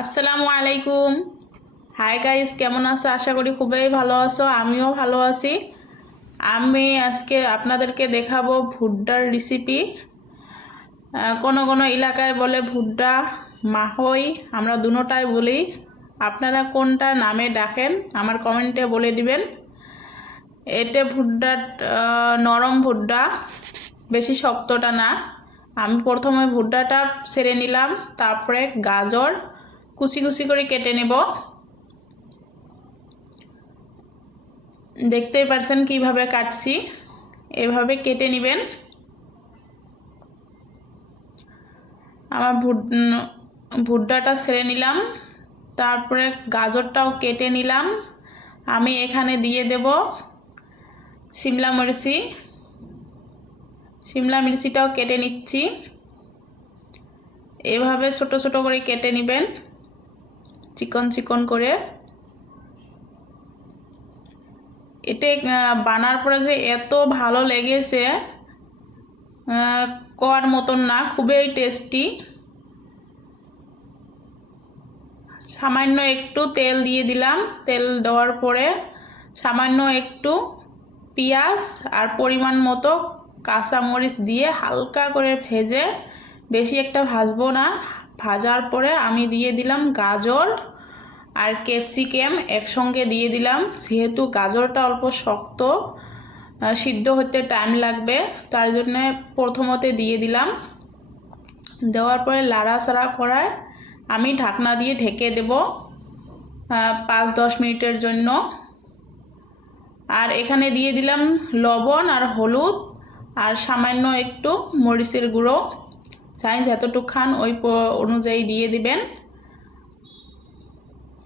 আসসালামু আলাইকুম। Hi guys, কেমন আছো? আশা করি খুবই ভালো আছো। আমিও ভালো আছি। আমি আজকে আপনাদেরকে দেখাবো ভুট্টার রেসিপি। কোনো কোনো এলাকায় বলে ভুট্টা, মাহই, আমরা দুটোটাই বলি। আপনারা কোনটা নামে ডাকেন আমার কমেন্টে বলে দিবেন। এতে ভুট্টা নরম ভুট্টা, বেশি শক্তটা না। আমি প্রথমে ভুট্টাটা ছেড়ে নিলাম, তারপরে গাজর কুচি কুচি করে কেটে নেব। দেখতেই পারছেন কিভাবে কাটছি, এভাবে কেটে নেবেন। আমার ভুট্টাটা ছেড়ে নিলাম, তারপরে গাজরটাও কেটে নিলাম। আমি এখানে দিয়ে দেব শিমলা মির্চিটাও কেটে নিচ্ছি। এভাবে ছোট ছোট করে কেটে নেবেন, চিকন চিকন করে। এটা বানার পরে যে এত ভালো লেগেছে, কর মতন না, খুবই টেস্টি। সামান্য একটু তেল দিয়ে দিলাম। তেল দেওয়ার পরে সামান্য একটু পেঁয়াজ আর পরিমাণ মতো কাঁচামরিচ দিয়ে হালকা করে ভেজে, বেশি একটা ভাজবো না, ভাজার পরে আমি দিয়ে দিলাম গাজর আর ক্যাপসিকাম একসঙ্গে দিয়ে দিলাম। যেহেতু গাজরটা অল্প শক্ত, সিদ্ধ হতে টাইম লাগবে, তার জন্য প্রথমতে দিয়ে দিলাম। দেওয়ার পরে লাড়াচাড়া করায় আমি ঢাকনা দিয়ে ঢেকে দেব 5-10 মিনিটের জন্য। আর এখানে দিয়ে দিলাম লবণ আর হলুদ আর সামান্য একটু মরিচের গুঁড়ো। চাই যতটুকু খান ওই অনুযায়ী দিয়ে দিবেন।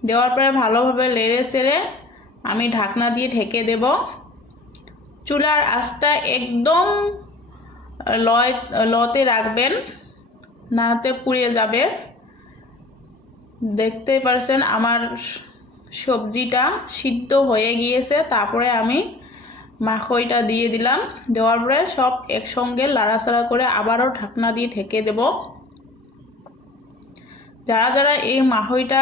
দেওয়ার পরে ভালোভাবে নেড়ে চেড়ে আমি ঢাকনা দিয়ে ঢেকে দেব। চুলার আঁচটা একদম লতে রাখবেন, নাতে পুড়ে যাবে। দেখতে পারছেন আমার সবজিটা সিদ্ধ হয়ে গিয়েছে। তারপরে আমি মাখইটা দিয়ে দিলাম। দেওয়ার পরে সব একসঙ্গে লাড়াচাড়া করে আবারও ঢাকনা দিয়ে ঢেকে দেব। যারা যারা এই মাখইটা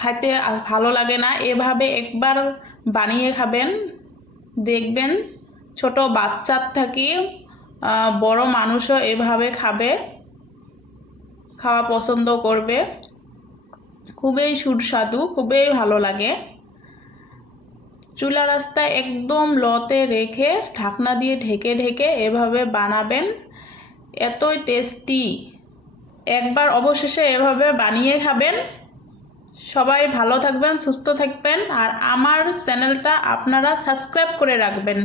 খাইতে ভালো লাগে না, এভাবে একবার বানিয়ে খাবেন, দেখবেন ছোট বাচ্চার থেকে বড় মানুষও এভাবে খাওয়া পছন্দ করবে। খুবই সুস্বাদু, খুবই ভালো লাগে। চুলা রাস্তা একদম লতে রেখে ঢাকনা দিয়ে ঢেকে ঢেকে এভাবে বানাবেন, এতই টেস্টি। একবার অবশেষে এভাবে বানিয়ে খাবেন। সবাই ভালো থাকবেন, সুস্থ থাকবেন, আর আমার চ্যানেলটা আপনারা সাবস্ক্রাইব করে রাখবেন।